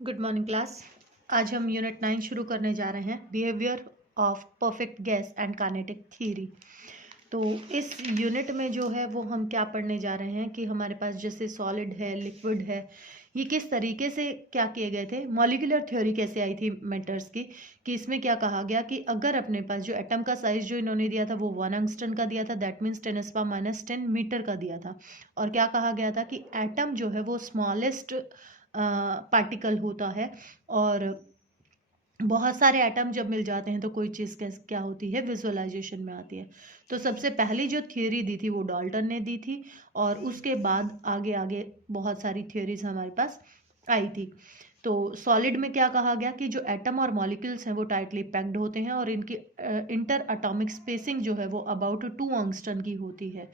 Good morning class. आज हम unit 9 शुरू करने जा रहे हैं, behaviour of perfect gas and kinetic theory. तो इस यूनिट में जो है वो हम क्या पढ़ने जा रहे हैं कि हमारे पास जैसे सॉलिड है, लिक्विड है, ये किस तरीके से क्या किए गए थे, मॉलिक्यूलर थ्योरी कैसे आई थी मैटर्स की, कि इसमें क्या कहा गया कि अगर अपने पास जो एटम का साइज जो इन्होंने दिया था वो 1 एंगस्ट्रॉन का दिया था, दैट मीन्स 10⁻⁻10 मीटर का दिया था। और क्या कहा गया था कि एटम जो है वो स्मॉलेस्ट पार्टिकल होता है, और बहुत सारे एटम जब मिल जाते हैं तो कोई चीज़ क्या होती है, विजुअलाइजेशन में आती है। तो सबसे पहली जो थ्योरी दी थी वो डाल्टन ने दी थी, और उसके बाद आगे आगे बहुत सारी थ्योरीज हमारे पास आई थी। तो सॉलिड में क्या कहा गया कि जो एटम और मॉलिक्यूल्स हैं वो टाइटली पैक्ड होते हैं, और इनकी इंटर एटॉमिक स्पेसिंग जो है वो अबाउट 2 एंगस्ट्रॉन की होती है।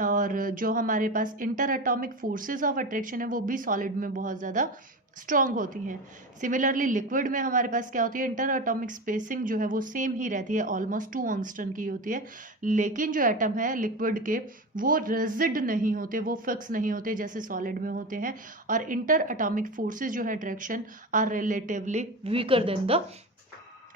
और जो हमारे पास inter atomic forces of attraction है वो भी सॉलिड में बहुत ज़्यादा स्ट्रॉन्ग होती हैं। सिमिलरली लिक्विड में हमारे पास क्या होती है, इंटर एटॉमिक स्पेसिंग जो है वो सेम ही रहती है, ऑलमोस्ट 2 एंगस्ट्रॉन की होती है। लेकिन जो एटम है लिक्विड के, वो रिजिड नहीं होते, वो फिक्स नहीं होते जैसे सॉलिड में होते हैं। और इंटर एटॉमिक फोर्सेस जो है attraction are relatively weaker than the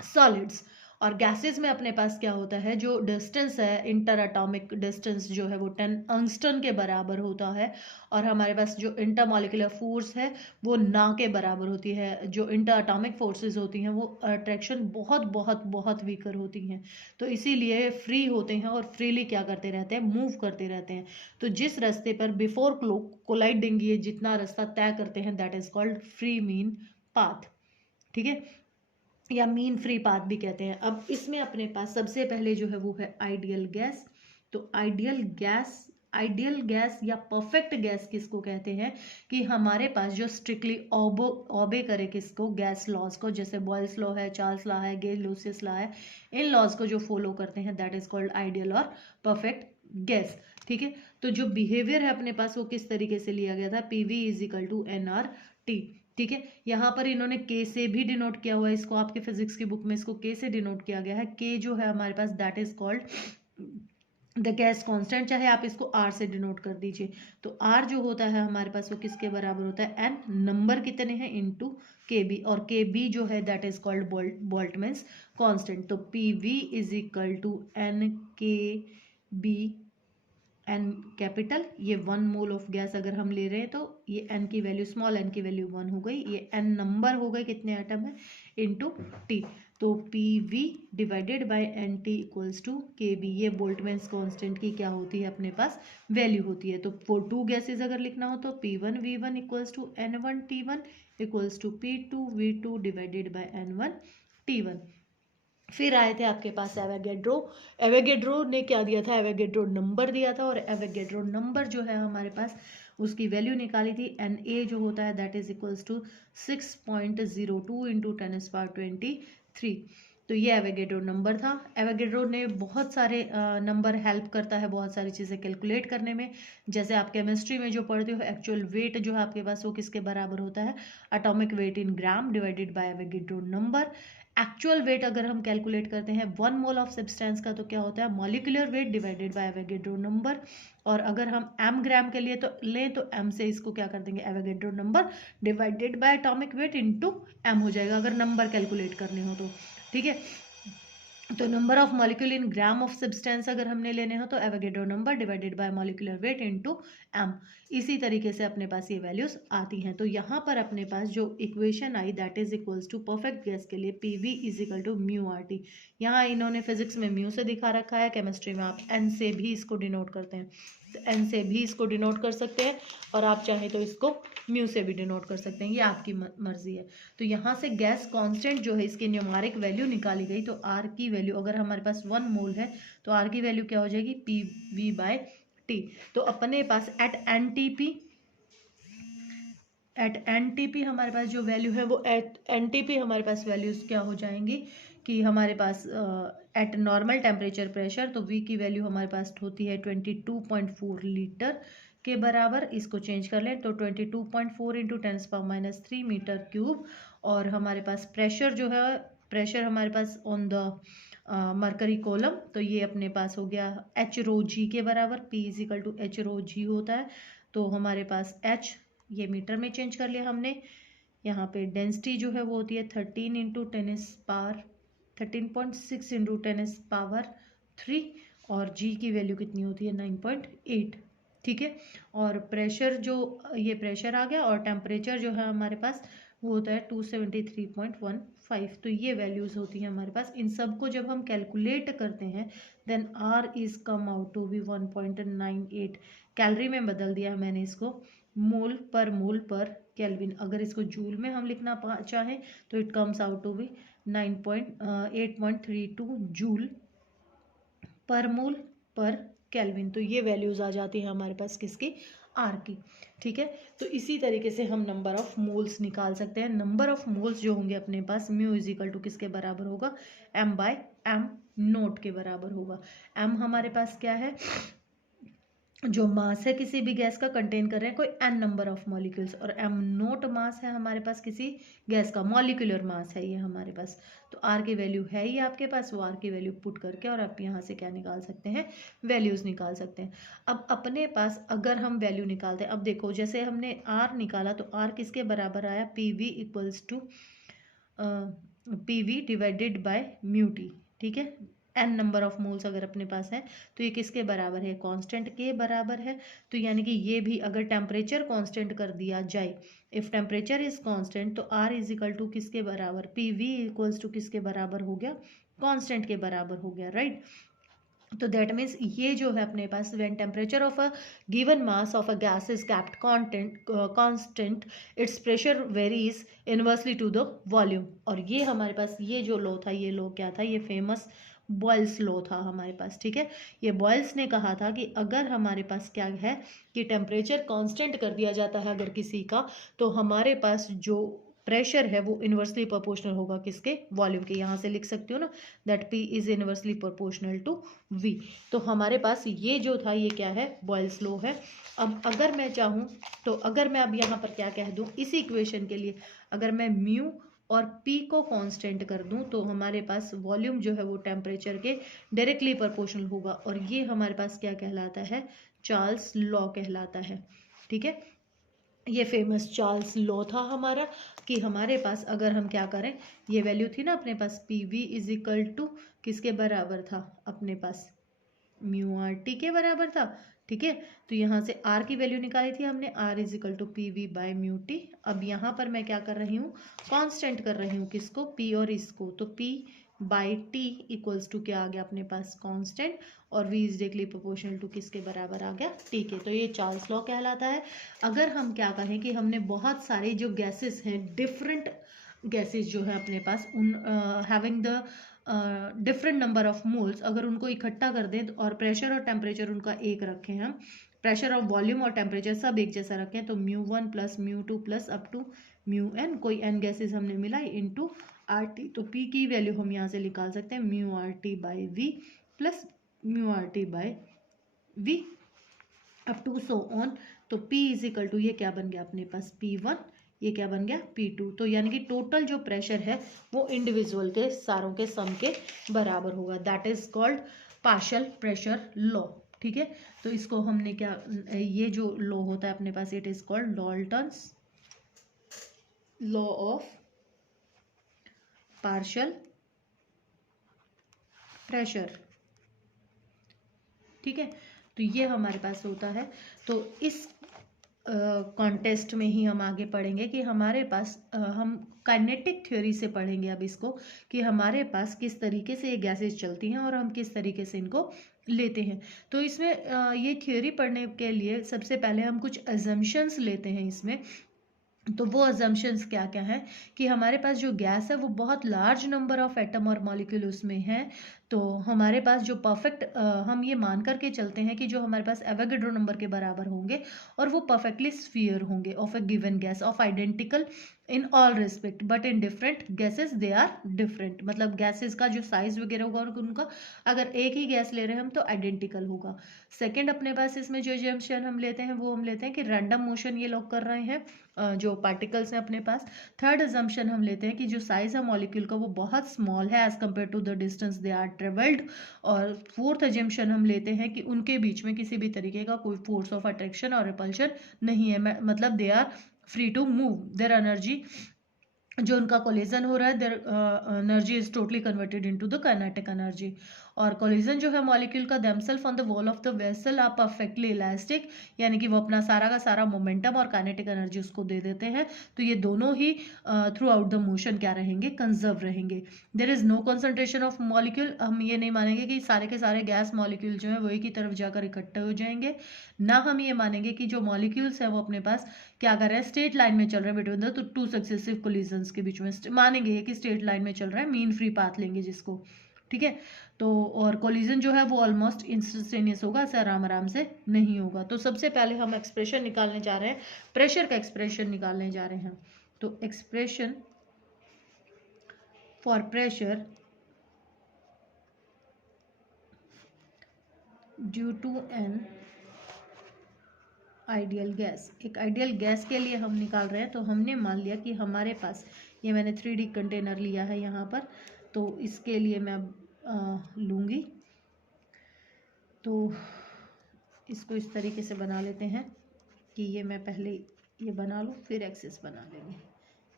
solids. और गैसेस में अपने पास क्या होता है, जो डिस्टेंस है, इंटर एटॉमिक डिस्टेंस जो है वो 10 एंगस्ट्रॉन के बराबर होता है। और हमारे पास जो इंटरमॉलिक्यूलर फोर्स है वो ना के बराबर होती है। जो इंटर एटॉमिक फोर्सेस होती हैं वो अट्रैक्शन बहुत बहुत बहुत वीकर होती हैं, तो इसीलिए फ्री होते हैं और फ्रीली क्या करते रहते हैं, मूव करते रहते हैं। तो जिस रास्ते पर बिफोर कोलाइडिंग ये जितना रास्ता तय करते हैं, that is called free mean path. ठीक है, या मीन फ्री पाथ भी कहते हैं। अब इसमें अपने पास सबसे पहले जो है वो है आइडियल गैस। तो आइडियल गैस या परफेक्ट गैस किसको कहते हैं, कि हमारे पास जो स्ट्रिक्टली ओबे करे किसको, गैस लॉज को, जैसे बॉयल्स लॉ है, चार्ल्स लॉ है, गे-लुसियस लॉ है, इन लॉज को जो फॉलो करते हैं दैट इज कॉल्ड आइडियल और परफेक्ट गैस। ठीक है, तो जो बिहेवियर है अपने पास वो किस तरीके से लिया गया था, PV is equal to NRT। ठीक है, यहाँ पर इन्होंने के से भी डिनोट किया हुआ है इसको, आपके फिजिक्स की बुक में इसको के से डिनोट किया गया है। के जो है हमारे पास that is called the gas constant, चाहे आप इसको आर से डिनोट कर दीजिए। तो आर जो होता है हमारे पास वो किसके बराबर होता है, एन नंबर कितने हैं इनटू के बी, और के बी जो है that is called Boltzmann's constant. तो P V is equal to n k B, n capital, ये 1 मोल ऑफ गैस अगर हम ले रहे हैं तो ये एन की वैल्यू, स्मॉल एन की वैल्यू 1 हो गई, ये एन नंबर हो गए कितने एटम है इनटू टी। तो P V divided by n T equals to k B, ये बोल्टमैन्स कांस्टेंट की क्या होती है अपने पास, वैल्यू होती है। तो फॉर 2 गैसेज अगर लिखना हो तो P one V one equals to n one T one equals to P two V two divided by n one T one. फिर आए थे आपके पास एवोगैड्रो। एवोगैड्रो ने क्या दिया था, एवोगैड्रो नंबर दिया था, और एवोगैड्रो नंबर जो है हमारे पास उसकी वैल्यू निकाली थी, एन ए जो होता है that is equals to 6.02 into 10⁻23। तो ये एवोगैड्रो नंबर था। एवोगैड्रो ने बहुत सारे नंबर हेल्प करता है बहुत सारी चीज़ें कैलकुलेट करने में। जैसे आप केमिस्ट्री में जो पढ़ते हो, एक्चुअल वेट जो है आपके पास वो किसके बराबर होता है, atomic weight in gram divided by Avogadro number. Actual wait अगर हम कैलकुलेट करते हैं 1 मोल ऑफ सब्सटेंस का तो क्या होता है, molecular weight divided by Avogadro number. और अगर हम एम ग्राम के लिए तो लें तो एम से इसको क्या कर देंगे, Avogadro number divided by atomic weight into M हो जाएगा अगर नंबर कैलकुलेट करने हो तो। ठीक है, तो number of molecule in gram of substance अगर हमने लेने हो तो Avogadro number divided by molecular weight into M. इसी तरीके से अपने पास ये वैल्यूज आती हैं। तो यहाँ पर अपने पास जो इक्वेशन आई that is equals to perfect gas के लिए P V is equal to mu R T. यहाँ इन्होंने फिजिक्स में म्यू से दिखा रखा है, केमिस्ट्री में आप एन से भी इसको डिनोट करते हैं, तो एन से भी इसको डिनोट कर सकते हैं, और आप चाहें तो इसको म्यू से भी डिनोट कर सकते हैं, ये आपकी मर्जी है। तो यहाँ से गैस कांस्टेंट जो है इसकी न्यूमेरिक वैल्यू निकाली गई। तो आर की वैल्यू अगर हमारे पास 1 मोल है तो आर की वैल्यू क्या हो जाएगी, पी वी बाय टी। तो अपने पास एट एन टी पी हमारे पास जो वैल्यू है वो एट एन टी पी हमारे पास वैल्यूज क्या हो जाएंगी, कि हमारे पास एट नॉर्मल टेम्परेचर प्रेशर तो वी की वैल्यू हमारे पास होती है 22.4 लीटर के बराबर। इसको चेंज कर लें तो 22.4 इंटू 10⁻³ मीटर क्यूब। और हमारे पास प्रेशर जो है, प्रेशर हमारे pass on the mercury column, तो ये अपने पास हो गया एच रो जी के बराबर, P is equal to h rho g होता है। तो हमारे पास एच, ये मीटर में चेंज कर लिया हमने, यहाँ पे डेंसिटी जो है वो होती है 13×10⁻3 और जी की वैल्यू कितनी होती है 9.8। ठीक है, और प्रेशर जो ये प्रेशर आ गया, और टेम्परेचर जो है हमारे पास वो होता है 273.15। तो ये वैल्यूज़ होती हैं हमारे पास। इन सब को जब हम कैलकुलेट करते हैं then R is come out to be 1.98। Calorie में बदल दिया है मैंने इसको, मोल पर केल्विन। अगर इसको जूल में हम लिखना चाहें तो it comes out to be 8.32 joule per mole पर केल्विन। तो ये वैल्यूज आ जाती है हमारे पास किसकी, आर की। ठीक है, तो इसी तरीके से हम नंबर ऑफ मोल्स निकाल सकते हैं। नंबर ऑफ मोल्स जो होंगे अपने पास, म्यू इज इक्वल टू किसके बराबर होगा, m/m0 के बराबर होगा। m हमारे पास क्या है, जो मास है किसी भी गैस का, कंटेन कर रहे हैं कोई n नंबर ऑफ मॉलिक्यूल्स, और m0 मास है हमारे पास किसी गैस का, मॉलिक्यूलर मास है ये हमारे पास। तो r की वैल्यू है ही आपके पास, वो r की वैल्यू पुट करके और आप यहाँ से क्या निकाल सकते हैं, वैल्यूज निकाल सकते हैं। अब अपने पास अगर हम वैल्यू निकालते हैं, अब देखो जैसे हमने r निकाला तो r किसके बराबर आया, PV equals to PV divided by mu T. ठीक है, n नंबर ऑफ मोल्स अगर अपने पास है तो ये किसके बराबर है, कांस्टेंट के बराबर है। तो यानी कि ये भी अगर टेम्परेचर कांस्टेंट कर दिया जाए, इफ टेम्परेचर इज कांस्टेंट, तो r इज इक्वल टू किसके बराबर, PV इक्वल्स टू किसके बराबर हो गया, कांस्टेंट के बराबर हो गया, राइट। तो दैट मीन्स ये जो है अपने पास, when temperature of a given mass of a gas is kept constant, it's pressure varies inversely to the volume. और ये हमारे पास ये जो लॉ था, ये लॉ क्या था, ये फेमस बॉयल्स लॉ था हमारे पास। ठीक है, ये बॉयल्स ने कहा था कि अगर हमारे पास क्या है कि टेम्परेचर कांस्टेंट कर दिया जाता है अगर किसी का, तो हमारे पास जो प्रेशर है वो इन्वर्सली प्रोपोर्शनल होगा किसके, वॉल्यूम के। यहाँ से लिख सकते हो ना, that P is inversely proportional to V। तो हमारे पास ये जो था ये क्या है, बॉयल्स लॉ है। अब अगर मैं चाहूँ तो अगर मैं अब यहाँ पर क्या कह दूँ, इसी इक्वेशन के लिए अगर मैं म्यू और P को कांस्टेंट कर दूं तो हमारे पास वॉल्यूम जो है वो टेम्परेचर के डायरेक्टली प्रोपोर्शनल होगा, और ये हमारे पास क्या कहलाता है, चार्ल्स लॉ कहलाता है। ठीक है, ये फेमस चार्ल्स लॉ था हमारा, कि हमारे पास अगर हम क्या करें, ये वैल्यू थी ना अपने पास, PV इज इक्वल टू किसके बराबर था अपने पास, म्यू आर टी के बराबर था। ठीक है, तो यहाँ से r की वैल्यू निकाली थी हमने, r is equal to PV by mu T. अब यहाँ पर मैं क्या कर रही हूँ, कांस्टेंट कर रही हूँ किसको, P और इसको। तो P by T equals to क्या आ गया अपने पास, कांस्टेंट, और V is directly proportional to किसके बराबर आ गया, T के। तो ये चार्ल्स लॉ कहलाता है। अगर हम क्या कहें कि हमने बहुत सारे जो गैसेस हैं, डिफरेंट गैसेस जो है अपने पास, उन having the different number of moles, अगर उनको इकट्ठा कर दें और प्रेशर और टेम्परेचर उनका एक रखें हम, प्रेशर और वॉल्यूम और टेम्परेचर सब एक जैसा रखें, तो μ1 plus μ2 plus up to μn, कोई n गैसेस हमने मिलाई, इनटू RT। तो P की वैल्यू हम यहाँ से निकाल सकते हैं, μRT by V plus μRT by V up to so on. तो P इज इक्वल टू ये क्या बन गया अपने पास, P1, ये क्या बन गया, P2। तो यानी कि टोटल जो प्रेशर है वो इंडिविजुअल के सारों के सम के बराबर होगा। That is called partial pressure law. ठीक है, तो इसको हमने क्या, ये जो लॉ होता है अपने पास, it is called Dalton's law of partial pressure. ठीक है, तो ये हमारे पास होता है। तो इस कॉन्टेस्ट में ही हम आगे पढ़ेंगे कि हमारे पास हम काइनेटिक थ्योरी से पढ़ेंगे अब इसको, कि हमारे पास किस तरीके से ये गैसेस चलती हैं और हम किस तरीके से इनको लेते हैं। तो इसमें ये थ्योरी पढ़ने के लिए सबसे पहले हम कुछ अजम्पशंस लेते हैं इसमें। तो वो अजम्पशंस क्या क्या है, कि हमारे पास जो गैस है वो बहुत लार्ज नंबर ऑफ एटम और मॉलिक्यूल उसमें है। तो हमारे पास जो परफेक्ट हम ये मान करके चलते हैं कि जो हमारे पास एवोगैड्रो नंबर के बराबर होंगे और वो परफेक्टली स्फीयर होंगे of a given gas of identical in all respect but in different gases they are different. मतलब गैसेस का जो साइज वगैरह होगा और उनका, अगर एक ही गैस ले रहे हैं हम तो आइडेंटिकल होगा। सेकेंड अपने पास इसमें जो एजम्पशन हम लेते हैं वो हम लेते हैं कि रैंडम मोशन ये लोग कर रहे हैं जो पार्टिकल्स हैं अपने पास। थर्ड अजम्पशन हम लेते हैं कि जो साइज है मॉलिक्यूल का वो बहुत स्मॉल है as compare to the distance they are travelled. और फोर्थ अजम्पशन हम लेते हैं कि उनके बीच में किसी भी तरीके का कोई फोर्स ऑफ अट्रैक्शन और रिपल्शन नहीं है, मतलब they are free to move, their energy जो उनका कोलिजन हो रहा है, their energy is totally converted into the kinetic energy. और कोलिजन जो है मॉलिक्यूल का themselves on the wall of the vessel are perfectly elastic, यानी कि वो अपना सारा का सारा मोमेंटम और काइनेटिक एनर्जी उसको दे देते हैं। तो ये दोनों ही थ्रू आउट द मोशन क्या रहेंगे, कंजर्व रहेंगे। There is no concentration of molecule, हम ये नहीं मानेंगे कि सारे के सारे गैस मॉलिक्यूल जो है वो एक ही तरफ जाकर इकट्ठे हो जाएंगे। ना हम ये मानेंगे कि जो मॉलिक्यूल्स है वो अपने पास क्या कर रहे हैं, स्ट्रेट लाइन में चल रहे हैं between the two successive collisions के बीच में। मानेंगे कि स्ट्रेट लाइन में चल रहा है, मीन फ्री पाथ लेंगे जिसको, ठीक है। तो और कोलिजन जो है वो ऑलमोस्ट इंस्टेंटेनियस होगा, ऐसे आराम आराम से नहीं होगा। तो सबसे पहले हम एक्सप्रेशन निकालने जा रहे हैं, प्रेशर का एक्सप्रेशन निकालने जा रहे हैं। तो expression for pressure due to an ideal gas, एक आइडियल गैस के लिए हम निकाल रहे हैं। तो हमने मान लिया कि हमारे पास ये मैंने 3D कंटेनर लिया है यहाँ पर, तो इसके लिए मैं लूँगी। तो इसको इस तरीके से बना लेते हैं कि ये मैं पहले ये बना लूँ, फिर एक्सिस बना लेंगे।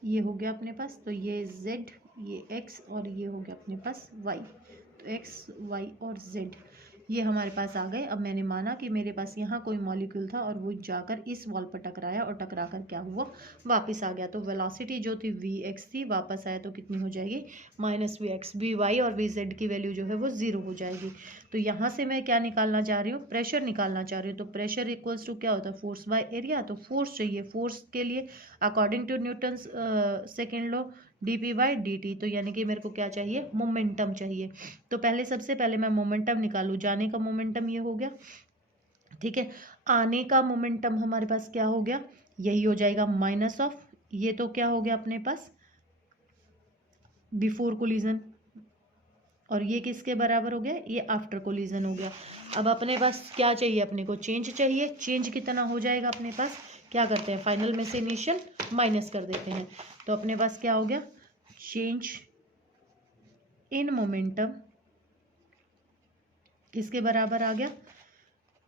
ये हो गया अपने पास, तो ये Z, ये X और ये हो गया अपने पास Y। तो X, Y और Z ये हमारे पास आ गए। अब मैंने माना कि मेरे पास यहाँ कोई मॉलिक्यूल था और वो जाकर इस वॉल पर टकराया और टकरा कर क्या हुआ, वापस आ गया। तो वेलोसिटी जो थी Vx थी, वापस आया तो कितनी हो जाएगी, -Vx। Vy और Vz की वैल्यू जो है वो 0 हो जाएगी। तो यहाँ से मैं क्या निकालना चाह रही हूँ, प्रेशर निकालना चाह रही हूँ। तो प्रेशर इक्वल्स टू क्या होता है, फोर्स बाय एरिया। तो फोर्स चाहिए, फोर्स के लिए according to Newton's second law dp/dt, तो यानी कि मेरे को क्या चाहिए, मोमेंटम चाहिए। तो पहले सबसे पहले मैं मोमेंटम निकालूँ। जाने का मोमेंटम ये हो गया, ठीक है। आने का मोमेंटम हमारे पास क्या हो गया, यही हो जाएगा माइनस ऑफ, ये तो क्या हो गया अपने पास बिफोर कोलिजन, और ये किसके बराबर हो गया, ये आफ्टर कोलिजन हो गया। अब अपने पास क्या चाहिए, अपने को चेंज चाहिए। चेंज कितना हो जाएगा अपने पास, क्या करते हैं, फाइनल में से इनिशियल माइनस कर देते हैं। तो अपने पास क्या हो गया, चेंज इन मोमेंटम किसके बराबर आ गया,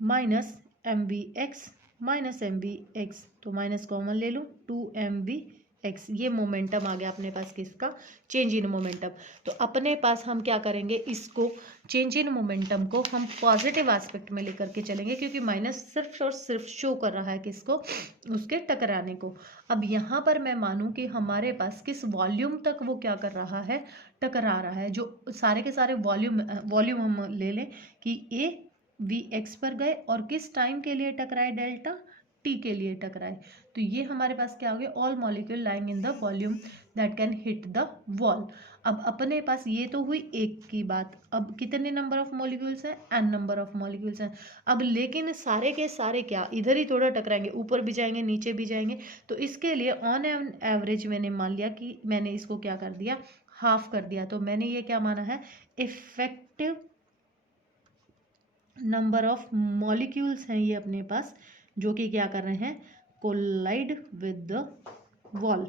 -mvx, तो माइनस कॉमन ले लूँ, 2mvx। ये मोमेंटम आ गया अपने पास किसका, चेंज इन मोमेंटम। तो अपने पास हम क्या करेंगे, इसको चेंज इन मोमेंटम को हम पॉजिटिव एस्पेक्ट में लेकर के चलेंगे, क्योंकि माइनस सिर्फ और सिर्फ शो कर रहा है किसको, उसके टकराने को। अब यहाँ पर मैं मानूँ कि हमारे पास किस वॉल्यूम तक वो क्या कर रहा है, टकरा रहा है। जो सारे के सारे वॉल्यूम हम ले लें कि ए Vx पर गए और किस टाइम के लिए टकराए, डेल्टा टी के लिए टकराए। तो ये हमारे पास क्या हो गया, all molecule lying in the volume that can hit the wall. अब अपने पास ये तो हुई एक की बात। अब कितने नंबर ऑफ मॉलिक्यूल्स हैं, n नंबर ऑफ मॉलिक्यूल्स हैं। अब लेकिन सारे के सारे क्या इधर ही थोड़ा टकराएंगे, ऊपर भी जाएंगे नीचे भी जाएंगे। तो इसके लिए ऑन एन एवरेज मैंने मान लिया कि मैंने इसको क्या कर दिया, हाफ कर दिया। तो मैंने ये क्या माना है, इफेक्टिव नंबर ऑफ मॉलिक्यूल्स हैं ये अपने पास, जो कि क्या कर रहे हैं, कोलाइड विद द वॉल।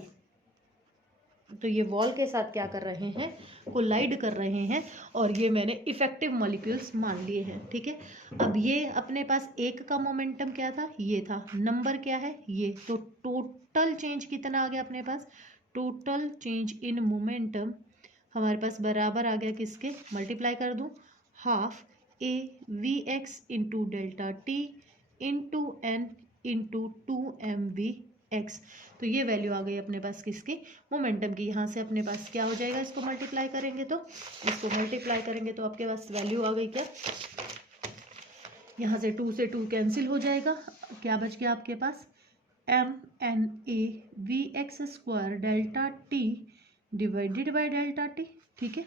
तो ये वॉल के साथ क्या कर रहे हैं, कोलाइड कर रहे हैं, और ये मैंने इफेक्टिव मॉलिक्यूल्स मान लिए हैं, ठीक है। अब ये अपने पास एक का मोमेंटम क्या था, ये था, नंबर क्या है ये। तो टोटल चेंज कितना आ गया अपने पास, टोटल चेंज इन मोमेंटम हमारे पास बराबर आ गया किसके, मल्टीप्लाई कर दूं, half a v x into delta t into n into 2mvx। तो ये वैल्यू आ गई अपने पास किसकी, मोमेंटम की। यहाँ से अपने पास क्या हो जाएगा, इसको मल्टीप्लाई करेंगे तो आपके पास वैल्यू आ गई क्या, यहाँ से 2 से 2 कैंसिल हो जाएगा, क्या बच गया आपके पास, mNAVx² delta T divided by delta T, ठीक है।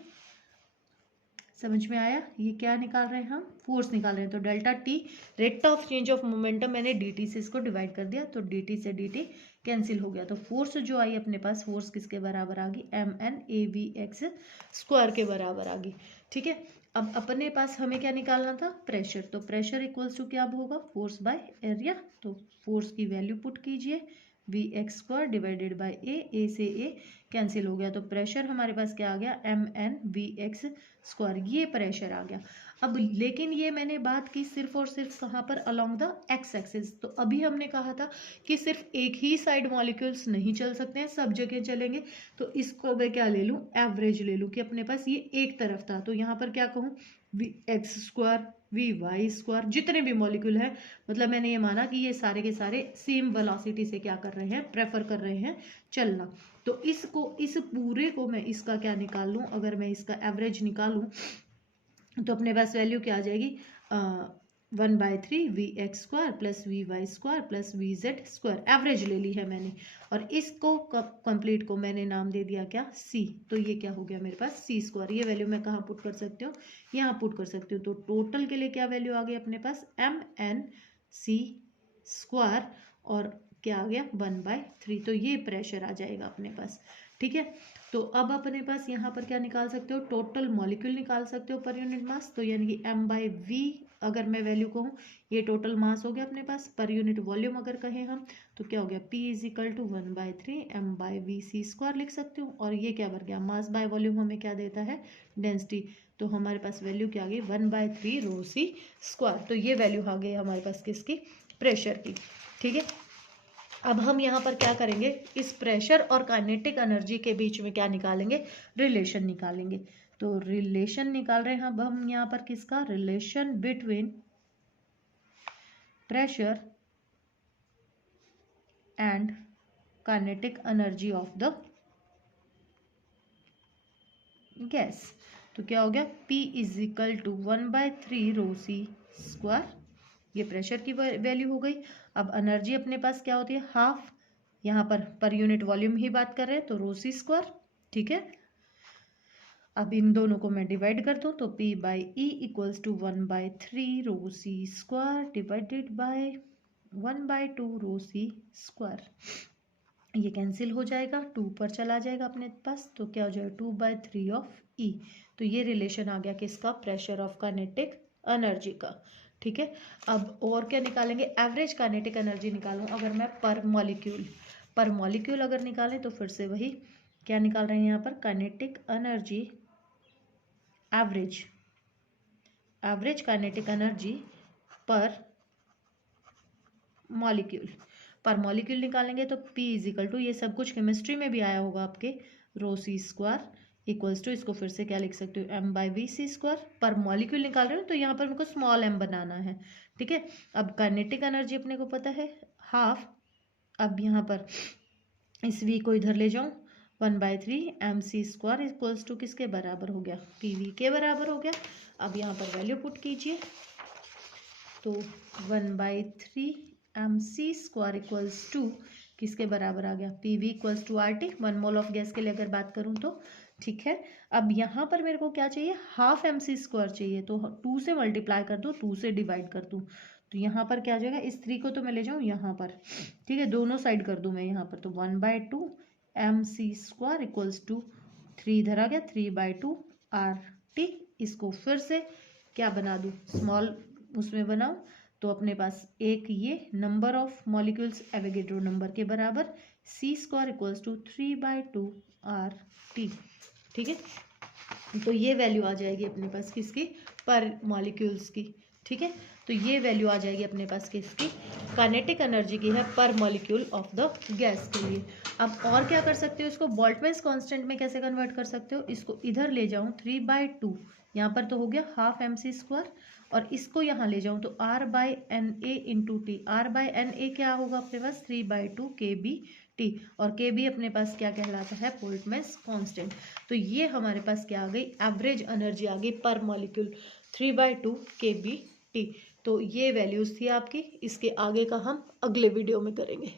समझ में आया, ये क्या निकाल रहे हैं हम, फोर्स निकाल रहे हैं। तो delta T rate of change of momentum, मैंने dt से इसको डिवाइड कर दिया, तो dt से dt कैंसिल हो गया। तो फोर्स जो आई अपने पास, फोर्स किसके बराबर आ गई, mNAVx² के बराबर आ गई, ठीक है। अब अपने पास हमें क्या निकालना था, प्रेशर। तो प्रेशर इक्वल्स टू क्या होगा, फोर्स बाय एरिया। तो फोर्स की वैल्यू पुट कीजिए, V x square divided by A से ए कैंसिल हो गया, तो प्रेशर हमारे पास क्या आ गया, m n v x square, ये प्रेशर आ गया। अब लेकिन ये मैंने बात की सिर्फ और सिर्फ कहाँ पर, अलोंग द एक्स एक्सिस। तो अभी हमने कहा था कि सिर्फ एक ही साइड मॉलिक्यूल्स नहीं चल सकते हैं, सब जगह चलेंगे। तो इसको मैं क्या ले लूँ, एवरेज ले लूँ कि अपने पास ये एक तरफ था, तो यहाँ पर क्या कहूँ, v x square v y square, जितने भी मॉलिक्यूल है, मतलब मैंने ये माना कि ये सारे के सारे सेम वेलोसिटी से क्या कर रहे हैं, प्रेफर कर रहे हैं चलना। तो इसको, इस पूरे को मैं इसका क्या निकाल लूँ, अगर मैं इसका एवरेज निकालूँ तो अपने पास वैल्यू क्या आ जाएगी, 1/3 v x square plus v y square plus v z square, average ले ली है मैंने। और इसको कंप्लीट को मैंने नाम दे दिया क्या, सी। तो ये क्या हो गया मेरे पास, सी स्क्वायर। ये वैल्यू मैं कहाँ पुट कर सकती हूँ, यहाँ पुट कर सकती हूँ। तो टोटल के लिए क्या वैल्यू आ गई अपने पास, एम एन सी स्क्वायर, और क्या आ गया 1/3। तो ये प्रेशर आ जाएगा अपने पास, ठीक है। तो अब अपने पास यहाँ पर क्या निकाल सकते हो, टोटल मॉलिक्यूल निकाल सकते हो पर यूनिट मास। तो यानी कि m/v अगर मैं वैल्यू कहूँ, ये टोटल मास हो गया अपने पास। पर यूनिट वॉल्यूम अगर कहें हम, तो क्या हो गया, p = 1/3 m/v² लिख सकती हूँ। और ये क्या बन गया, मास बाय वॉल्यूम हमें क्या देता है, डेंसिटी। तो हमारे पास वैल्यू क्या आ गई, 1/3 ρc²। तो ये वैल्यू आ गई हमारे पास किसकी, प्रेशर की, ठीक है। अब हम यहाँ पर क्या करेंगे, इस प्रेशर और काइनेटिक एनर्जी के बीच में क्या निकालेंगे, रिलेशन निकालेंगे। तो रिलेशन निकाल रहे हैं अब हम यहाँ पर किसका, relation between pressure and kinetic energy of the gas. तो क्या हो गया, P = 1/3 ρc², ये प्रेशर की वैल्यू हो गई। अब एनर्जी अपने पास क्या होती है, हाफ, यहाँ पर यूनिट वॉल्यूम ही बात कर रहे हैं, तो ρc², ठीक है। अब इन दोनों को मैं डिवाइड कर दूं, तो P/E = 1/3 ρc² divided by 1/2 ρc²। ये कैंसिल हो जाएगा, 2 पर चला जाएगा अपने पास, तो क्या हो जाएगा 2/3 ऑफ E। तो ये रिलेशन आ गया किसका, प्रेशर ऑफ काइनेटिक एनर्जी का, ठीक है। अब और क्या निकालेंगे, एवरेज काइनेटिक एनर्जी निकालूं अगर मैं पर मॉलिक्यूल अगर निकालें, तो फिर से वही क्या निकाल रहे हैं यहाँ पर, kinetic energy average kinetic energy पर मॉलिक्यूल निकालेंगे। तो P = ये सब कुछ केमिस्ट्री में भी आया होगा आपके, ρc² = इसको फिर से क्या लिख सकते हो, m/v²। पर मॉलिक्यूल निकाल रहे हो तो यहाँ पर मेरे को स्मॉल m बनाना है, ठीक है। अब काइनेटिक एनर्जी अपने को पता है हाफ। अब यहाँ पर इस v को इधर ले जाऊँ, 1/3 mc² = किसके बराबर हो गया, pv के बराबर हो गया। अब यहाँ पर वैल्यू पुट कीजिए, तो 1/3 mc² = किसके बराबर आ गया, pv = RT, 1 mole of gas के लिए अगर बात करूं तो, ठीक है। अब यहाँ पर मेरे को क्या चाहिए, हाफ mc² चाहिए, तो 2 से मल्टीप्लाई कर दूँ, 2 से डिवाइड कर दूँ, तो यहाँ पर क्या आ जाएगा, इस 3 को तो मैं ले जाऊँ यहाँ पर, ठीक है, दोनों साइड कर दूँ मैं यहाँ पर, तो 1/2 mc² = 3 इधर आ गया, 3/2 RT। इसको फिर से क्या बना दूँ, स्मॉल उसमें बनाऊँ, तो अपने पास एक ये number of molecules Avogadro number के बराबर, c² = 3/2 RT, ठीक है। तो ये वैल्यू आ जाएगी अपने पास किसकी, पर मॉलिक्यूल्स की, ठीक है। तो ये वैल्यू आ जाएगी अपने पास किसकी, काइनेटिक एनर्जी की है पर मॉलिक्यूल ऑफ द गैस के लिए। अब और क्या कर सकते हो, इसको बोल्ट्जमैन कांस्टेंट में कैसे कन्वर्ट कर सकते हो, इसको इधर ले जाऊं 3/2, यहाँ पर तो हो गया हाफ mc², और इसको यहाँ ले जाऊं तो R/NA × T। R/NA क्या होगा अपने पास, 3/2 kBT, और kB अपने पास क्या कहलाता है, बोल्ट्जमैन कांस्टेंट। तो ये हमारे पास क्या आ गई, एवरेज एनर्जी आ गई पर मॉलिक्यूल 3/2 kBT। तो ये वैल्यूज थी आपकी, इसके आगे का हम अगले वीडियो में करेंगे।